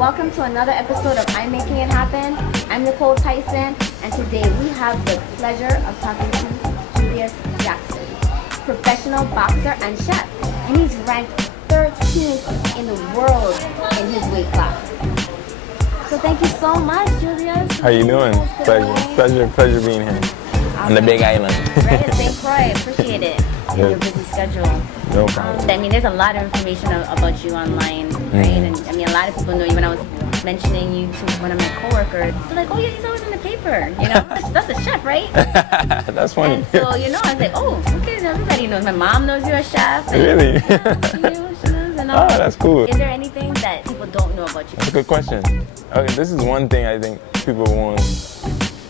welcome to another episode of I'm Making It Happen. I'm Nicole Tyson, and today we have the pleasure of talking to Julius Jackson, professional boxer and chef, and he's ranked 13th in the world in his weight class. So thank you so much, Julius. How you doing? Pleasure being here on the Big Island. Right at St. Croix. Appreciate it. Your busy schedule. No problem. I mean, there's a lot of information about you online, right? And I mean, a lot of people know you. When I was mentioning you to one of my coworkers, they're like, "Oh yeah, he's always in the paper." You know, that's a chef, right? That's funny. And so, you know, I was like, "Oh, okay, everybody knows. My mom knows you're a chef." And, Really? yeah, she knows and all. Oh, that's cool. Is there anything that people don't know about you? That's a good question. Okay, this is one thing I think people won't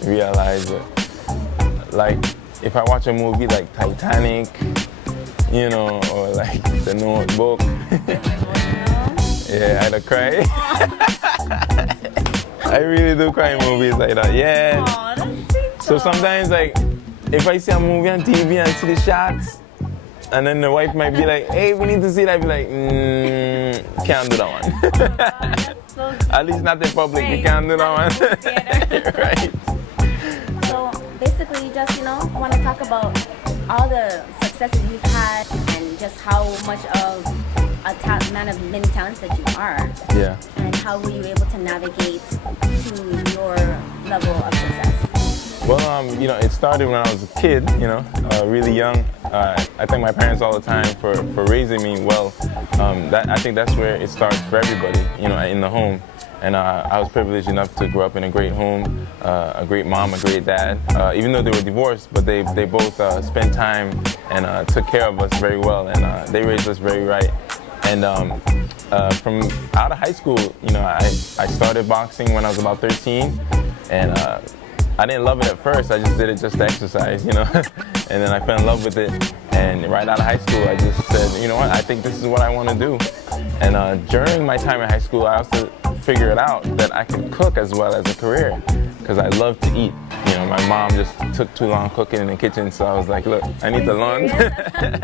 realize. Like, if I watch a movie like Titanic, you know, or like The Notebook, yeah, I'd cry. I really do cry in movies like that, yeah. Aw, that's sweet. So sometimes, like, if I see a movie on TV and I see the shots, and then the wife might be like, "Hey, we need to see that," I'd be like, can't do that one. So At least not in public, you can't do that one. Right. So basically, you just, want to talk about all the successes you've had and just how much of a man of many talents that you are. Yeah. And how were you able to navigate to your level of success? Well, it started when I was a kid, really young. I thank my parents all the time for raising me well. I think that's where it starts for everybody, in the home. And I was privileged enough to grow up in a great home, a great mom, a great dad. Even though they were divorced, but they both spent time and took care of us very well, and they raised us very right. And from out of high school, I started boxing when I was about 13, and I didn't love it at first. I just did it just to exercise, and then I fell in love with it. And right out of high school, I just said, you know what, I think this is what I want to do. And during my time in high school, I also figured out that I could cook as well as a career, because I love to eat. My mom just took too long cooking in the kitchen, so I was like, look, I need to learn.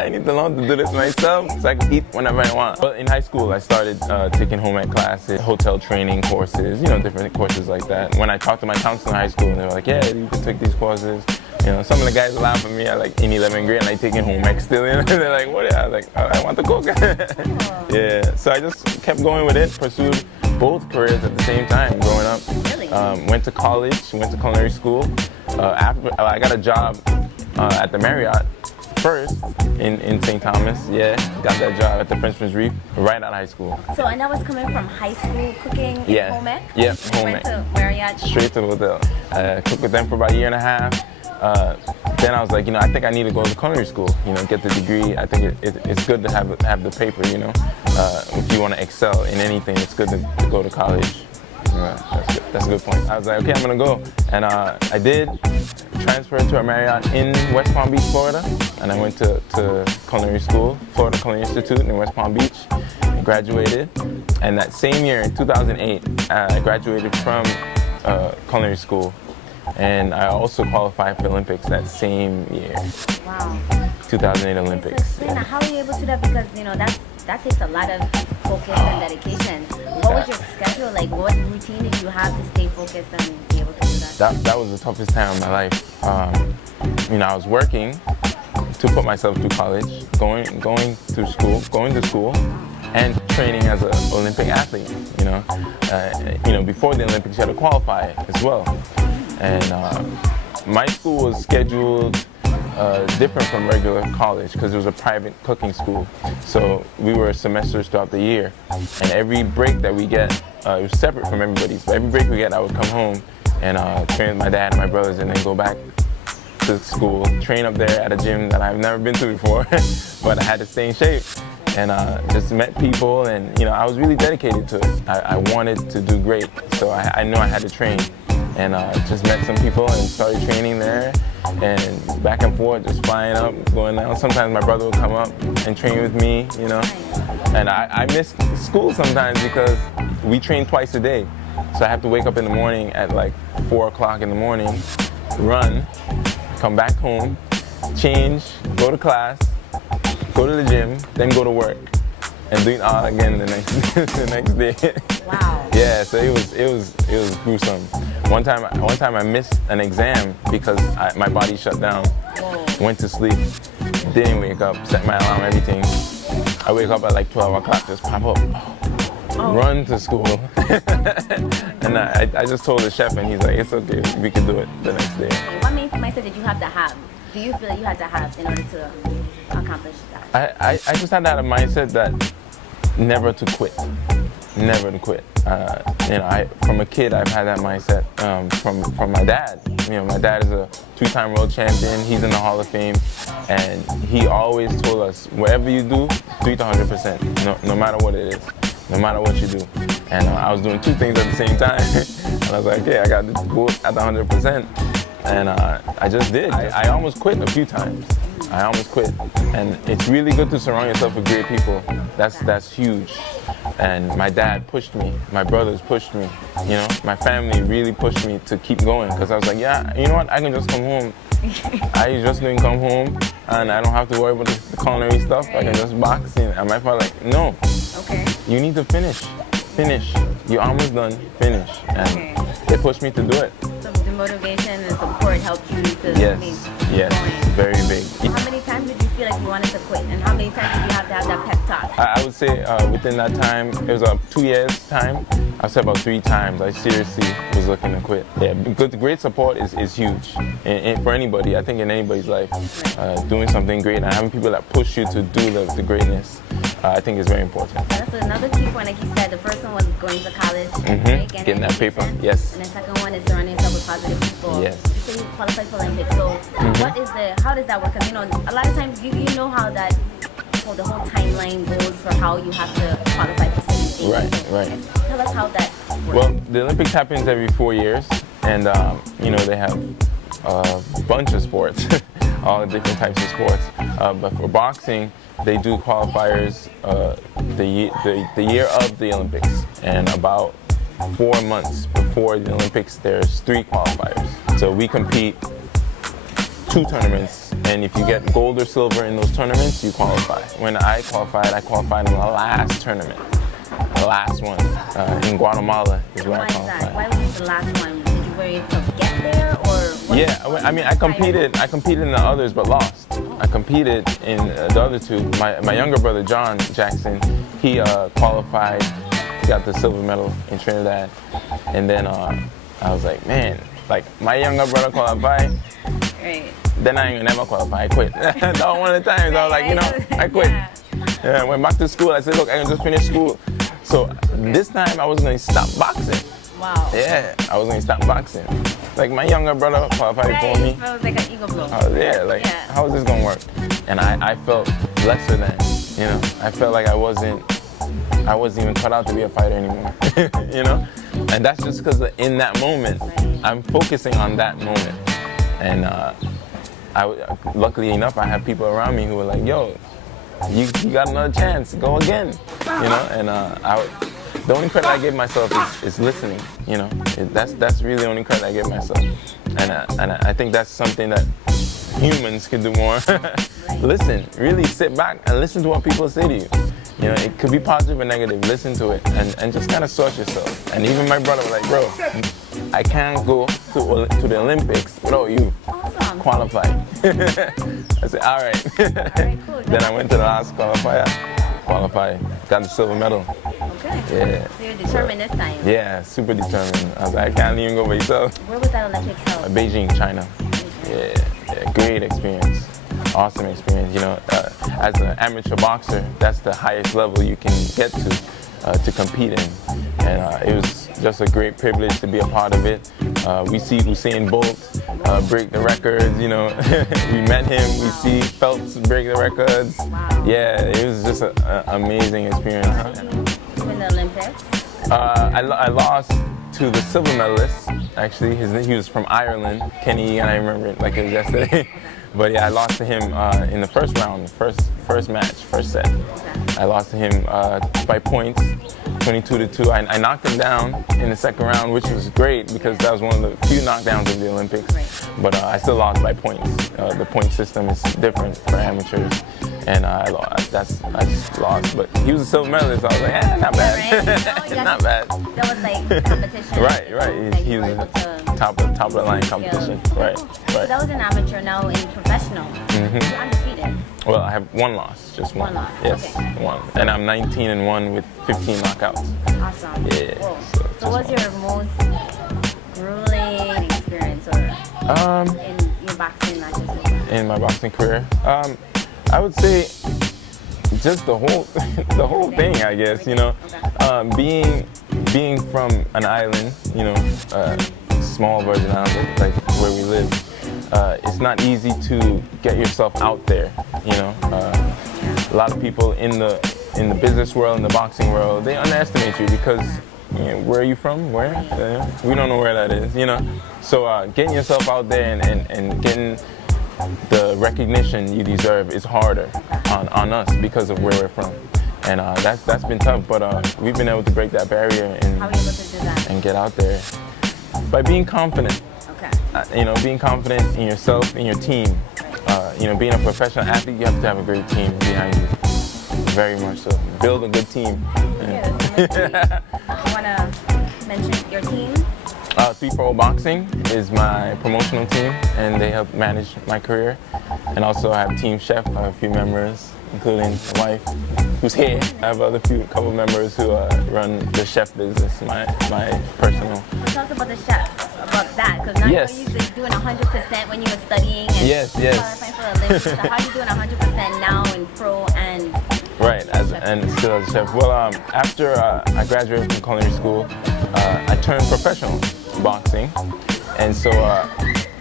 I need to learn to do this myself so I can eat whenever I want. But in high school, I started taking home ec classes, hotel training courses, different courses like that. When I talked to my counselor in high school, they were like, yeah, you can take these courses. Some of the guys laugh at me. I like in 11th grade and I taking home ec still. They're like, what? I was like, I want to cook. Yeah. So I just kept going with it, pursued both careers at the same time growing up. Really? Went to college, went to culinary school. After I got a job at the Marriott first in St. Thomas. Yeah, got that job at the Frenchman's Reef right out of high school. So, and that was coming from high school cooking in home ec? Yeah, home went ec. to Marriott? Straight to the hotel. Cooked with them for about a year and a half. Then I was like, I think I need to go to culinary school, get the degree. I think it's good to have the paper, if you want to excel in anything, it's good to go to college. That's a good point. I was like, okay, I'm gonna go. And I did transfer to a Marriott in West Palm Beach, Florida. And I went to culinary school, Florida Culinary Institute in West Palm Beach. I graduated. And that same year, in 2008, I graduated from culinary school. And I also qualified for the Olympics that same year. Wow. 2008 Olympics. So explain how were you able to do that? Because, that takes a lot of focus and dedication. What was your schedule like? What routine did you have to stay focused and be able to do that? That was the toughest time of my life. I was working to put myself through college, going to school, and training as an Olympic athlete. Before the Olympics, you had to qualify as well. And my school was scheduled different from regular college because it was a private cooking school. So we were semesters throughout the year. And every break that we get, it was separate from everybody's. But every break we get, I would come home and train with my dad and my brothers and then go back to school, train up there at a gym that I've never been to before. But I had to stay in shape. And just met people, and I was really dedicated to it. I wanted to do great, so I knew I had to train. And just met some people and started training there, and back and forth, just flying up, going down. Sometimes my brother would come up and train with me, And I miss school sometimes because we train twice a day. So I have to wake up in the morning at like 4 o'clock in the morning, run, come back home, change, go to class, go to the gym, then go to work. and do it all again the next the next day. Wow. Yeah, so it was gruesome. One time I missed an exam because my body shut down. Whoa. Went to sleep, didn't wake up, set my alarm, everything. I wake up at like 12 o'clock, just pop up, run to school. And I just told the chef, and he's like, it's okay, we can do it the next day. Okay, what mindset did you have to have? Do you feel that you had to have in order to accomplish that? I just had that mindset that never to quit. Never to quit. From a kid, I've had that mindset from my dad. My dad is a 2-time world champion. He's in the Hall of Fame, and he always told us, whatever you do it 100%, no matter what it is, no matter what you do. And I was doing 2 things at the same time, and I was like, yeah, I got to go at the 100%. And I just did. I almost quit a few times. I almost quit. And it's really good to surround yourself with great people. That's huge. And my dad pushed me. My brothers pushed me. My family really pushed me to keep going, because I was like, yeah, you know what? I can just come home. I just didn't come home, and I don't have to worry about the culinary stuff. I can just box in. And my father like, no. Okay. You need to finish. Finish. You're almost done. Finish. And they pushed me to do it. So the motivation and support helped you to Yes, very big. How many times did you feel like you wanted to quit, and how many times did you have to have that pep talk? I would say within that time, it was 2 years time, I'd say about 3 times I seriously was looking to quit. Yeah, because great support is huge and for anybody. I think in anybody's life, doing something great and having people that push you to do the greatness, I think is very important. That's another key point, like you said. The first one was going to college, right? Getting that paper, yes. And the second one is surrounding yourself with positive people. Yes. You say you qualified for Olympics, so how does that work? Because a lot of times you know how the whole timeline goes for how you have to qualify for certain things. Right. Tell us how that works. Well, the Olympics happens every 4 years, and they have a bunch of sports, all the different types of sports. But for boxing, they do qualifiers the year of the Olympics, and about 4 months before the Olympics, there's 3 qualifiers. So we compete 2 tournaments, and if you get gold or silver in those tournaments, you qualify. When I qualified in the last tournament, the last one in Guatemala is where I qualified. Why was it the last one? Did you worry to get there, or? Yeah, I competed in the others, but lost. I competed in the other 2. My younger brother, Julius Jackson, he qualified. He got the silver medal in Trinidad, and then I was like, man, like my younger brother qualified. Right. Then I ain't gonna never qualify. I quit. That was one of the times I was like, I quit. Yeah, I went back to school. I said, look, I can just finish school. So this time I was gonna stop boxing. Wow. Yeah, I was gonna stop boxing. Like my younger brother qualified for me. It was like an ego blow. How is this gonna work? And I felt lesser than, I felt like I wasn't even cut out to be a fighter anymore, And that's just because in that moment, I'm focusing on that moment. And luckily enough, I have people around me who were like, yo, you got another chance, go again, And the only credit I give myself is listening, That's really the only credit I give myself. And I think that's something that humans can do more. Listen, really sit back and listen to what people say to you. It could be positive or negative. Listen to it and just kind of sort yourself. And even my brother was like, bro, I can't go to the Olympics without you. Awesome. Qualified. I said, all right. Cool. Then I went to the last qualifier, qualified, got the silver medal. Okay. Yeah. So you're determined this time. Yeah, super determined. I was like, I can't even go by yourself. Where was that Olympics held? Beijing, China. Yeah, great experience. Awesome experience. As an amateur boxer, that's the highest level you can get to compete in. And it was just a great privilege to be a part of it. We see Usain Bolt break the records, We met him, we see Phelps break the records. Wow. Yeah, it was just an amazing experience. You win the Olympics? I lost to the silver medalist, actually. He was from Ireland, Kenny, and I remember it like it was yesterday. But yeah, I lost to him in the first round, first match, first set. I lost to him by points, 22-2. I knocked him down in the second round, which was great because that was one of the few knockdowns of the Olympics. Right. But I still lost by points. The point system is different for amateurs, and I just lost. But he was a silver medalist, so I was like, not bad. Right? No, Not bad. That was like competition. Right. He was a top of the line competition. Right. So that was an amateur. Now in professional, you're undefeated. Well, I have one loss, just one. One loss. Yes, Okay. one. And I'm 19-1 with 15 knockouts. Awesome. Yeah. Whoa. So So what's your most grueling experience or in your boxing matches? in my boxing career? I would say just the whole thing, I guess. You know, being from an island, you know, small Virgin Islands, like where we live. It's not easy to get yourself out there, you know. A lot of people in the business world, in the boxing world, they underestimate you because, you know, where are you from? Where? We don't know where that is, you know. So getting yourself out there and getting the recognition you deserve is harder on us because of where we're from. And that's been tough, but we've been able to break that barrier and, How are you able to do that? and get out there by being confident. Okay. You know, being confident in yourself, in your team. You know, being a professional athlete, you have to have a great team behind you. Very much so. Build a good team. Yeah. You want to mention your team? 3-4 Boxing is my promotional team, and they help manage my career. And also I have Team Chef. I have a few members, including my wife, who's here. I have couple members who run the chef business, my personal. So tell us about the chef, about that, because now Yes. you're usually doing 100% when you were studying and Yes. qualifying for the Olympics. So how are you doing 100% now in pro and Right, and still as a chef. Well, after I graduated from culinary school, I turned professional boxing, and so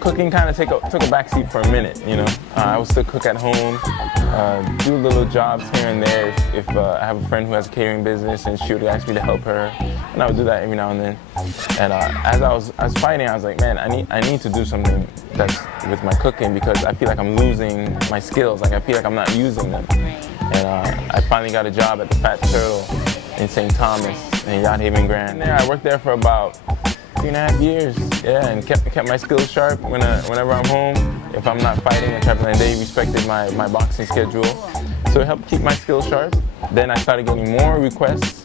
cooking kind of took a backseat for a minute. You know, I would still cook at home, do little jobs here and there. If I have a friend who has a catering business, and she would ask me to help her, and I would do that every now and then. And as I was fighting, I was like, man, I need to do something that's with my cooking because I feel like I'm losing my skills. Like I feel like I'm not using them. And I finally got a job at the Fat Turtle in St. Thomas in Yacht Haven Grand. There, I worked there for about 2.5 years, yeah, and kept my skills sharp whenever I'm home. If I'm not fighting and traveling, they respected my boxing schedule. So it helped keep my skills sharp. Then I started getting more requests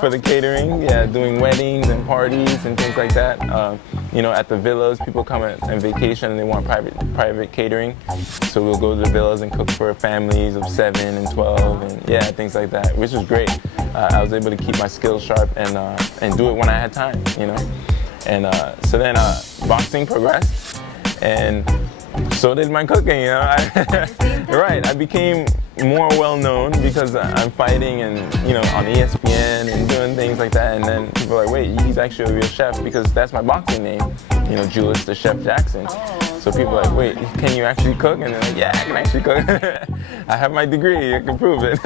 for the catering, yeah, doing weddings and parties and things like that. You know, at the villas, people come on vacation and they want private catering. So we'll go to the villas and cook for families of 7 and 12 and yeah, things like that, which was great. I was able to keep my skills sharp and do it when I had time, you know. And so then boxing progressed, and so did my cooking, you know. Right, I became more well known because I'm fighting and, you know, on ESPN and doing things like that. And then people are like, wait, he's actually a real chef because that's my boxing name, you know, Julius the Chef Jackson. So people are like, wait, can you actually cook? And they're like, yeah, I can actually cook. I have my degree, I can prove it,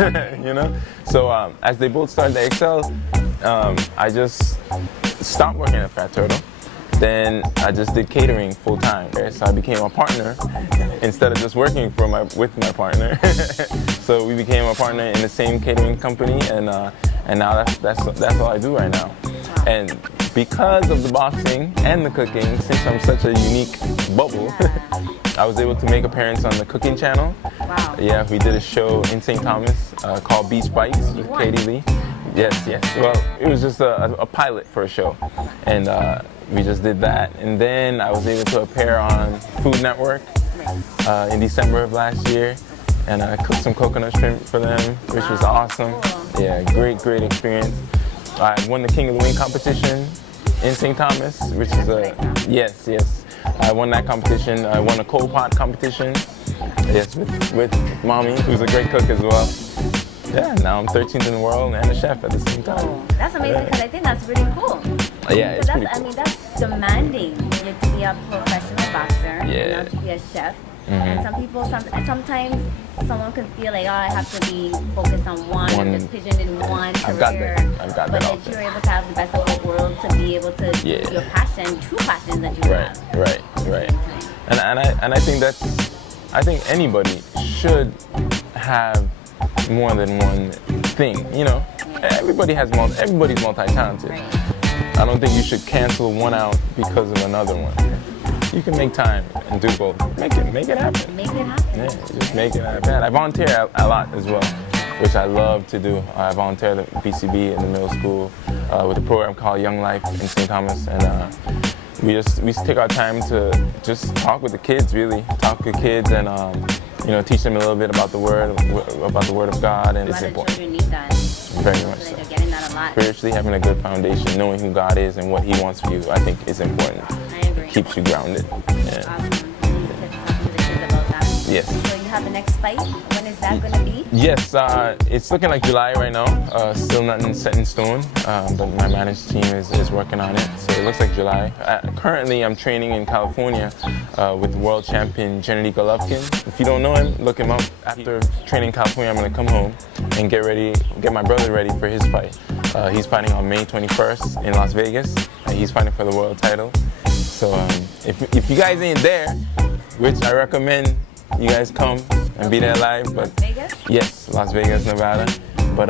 you know. So as they both started to excel, I just stopped working at Fat Turtle. Then I just did catering full time. So I became a partner instead of just working with my partner. So we became a partner in the same catering company, and now that's all I do right now. And because of the boxing and the cooking, since I'm such a unique bubble, I was able to make appearance on the cooking channel. Wow. Yeah, we did a show in St. Thomas called Beach Bites with Katie Lee. Yes. Well, it was just a pilot for a show, and we just did that. And then I was able to appear on Food Network in December of last year, and I cooked some coconut shrimp for them, which was awesome. Cool. Yeah, great experience. I won the King of the Wing competition in St. Thomas, which is yes. I won that competition. I won a cold pot competition. Yes, with Mommy, who's a great cook as well. Yeah, now I'm 13th in the world and a chef at the same time. That's amazing because I think that's really cool. Yeah, it's pretty cool. I mean, that's demanding. You to be a professional boxer and now to be a chef. And some people, sometimes someone can feel like, oh, I have to be focused on one and just pigeoned in one career. I've got that. But that you're able to have the best of both worlds to be able to do your passion, true passion that you have. Right. And I think anybody should have more than one thing, you know. everybody's multi-talented. Right. I don't think you should cancel one out because of another one. You can make time and do both. Make it happen. Make it happen. Yeah, just make it happen. I volunteer a lot as well, which I love to do. I volunteer at the BCB in the middle school with a program called Young Life in St. Thomas, and we take our time to just talk with the kids, really talk with kids, and teach them a little bit about the word of God, and A it's lot of important. children need that. Very much so. They're getting that a lot. Spiritually, having a good foundation, knowing who God is and what He wants for you, I think is important. I agree. Keeps you grounded. Yeah. Awesome. You need to talk to the kids about that. Yes. So you have the next fight. When is that going to be? Yes, it's looking like July right now. Still nothing set in stone, but my managed team is working on it. So it looks like July. Currently, I'm training in California with world champion Gennady Golovkin. If you don't know him, look him up. After training in California, I'm going to come home and get my brother ready for his fight. He's fighting on May 21st in Las Vegas. He's fighting for the world title. So if you guys ain't there, which I recommend you guys come and be there live. But Las Vegas? Yes, Las Vegas, Nevada. But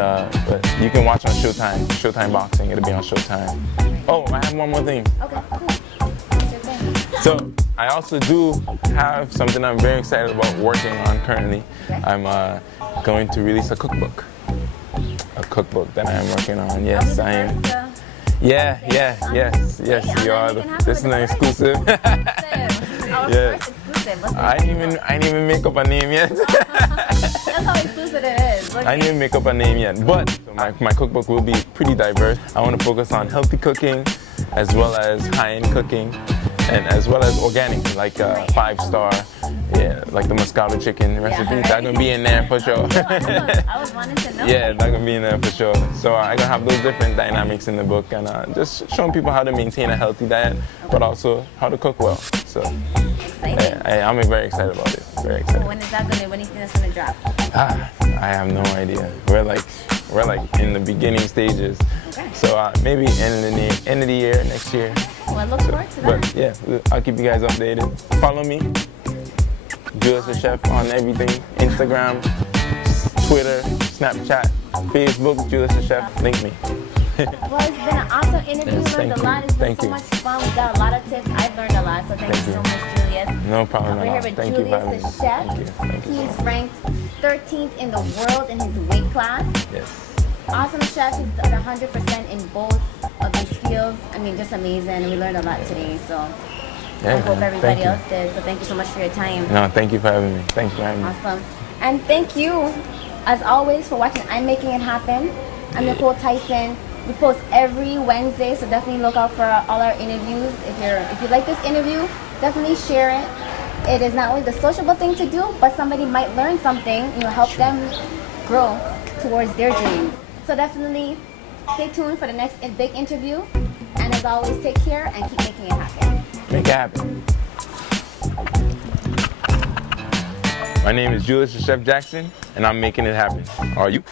you can watch on Showtime. Showtime Boxing. It'll be on Showtime. Oh, I have one more thing. Okay, cool. What's your thing? So I also do have something I'm very excited about working on currently. Okay. I'm going to release a cookbook. A cookbook that I am working on. Yes, I am. Yes. You are. This is an exclusive. Yes. I didn't even make up a name yet. That's how exclusive it is. I didn't even make up a name yet, but my cookbook will be pretty diverse. I want to focus on healthy cooking, as well as high-end cooking, and as well as organic, like 5-star, like the Moscato chicken recipe. That's gonna be in there for sure. I was wanting to know. Yeah, that's gonna be in there for sure. So I'm gonna have those different dynamics in the book, and just showing people how to maintain a healthy diet, but also how to cook well. So I'm very excited about it. Very excited. When is that gonna? When do you think that's gonna drop? I have no idea. We're like in the beginning stages. Okay. So maybe end of the year, next year. Well, I look forward to that. But yeah, I'll keep you guys updated. Follow me, Julius the Chef on everything: Instagram, Twitter, Snapchat, Facebook, Julius the Chef. Link me. Well, it's been an awesome interview. Yes, We learned a thank lot. you. It's been Thank so you. much fun. We got a lot of tips. I've learned a lot. So thank you so much, Julius. No problem We're at here all. with Thank you for having Julius me. the chef. Thank you. Thank you. He's ranked 13th in the world in his weight class. Yes. Awesome chef. He's done 100% in both of these fields. I mean, just amazing. And we learned a lot today. So I hope everybody else did. So thank you so much for your time. No, thank you for having me. Thank you for having me. Awesome. And thank you, as always, for watching I'm Making It Happen. I'm Nicole Tyson. We post every Wednesday, so definitely look out for all our interviews. If you like this interview, definitely share it. It is not only the sociable thing to do, but somebody might learn something, help them grow towards their dreams. So definitely stay tuned for the next big interview. And as always, take care and keep making it happen. Make it happen. My name is Julius Chef Jackson, and I'm making it happen. Are you?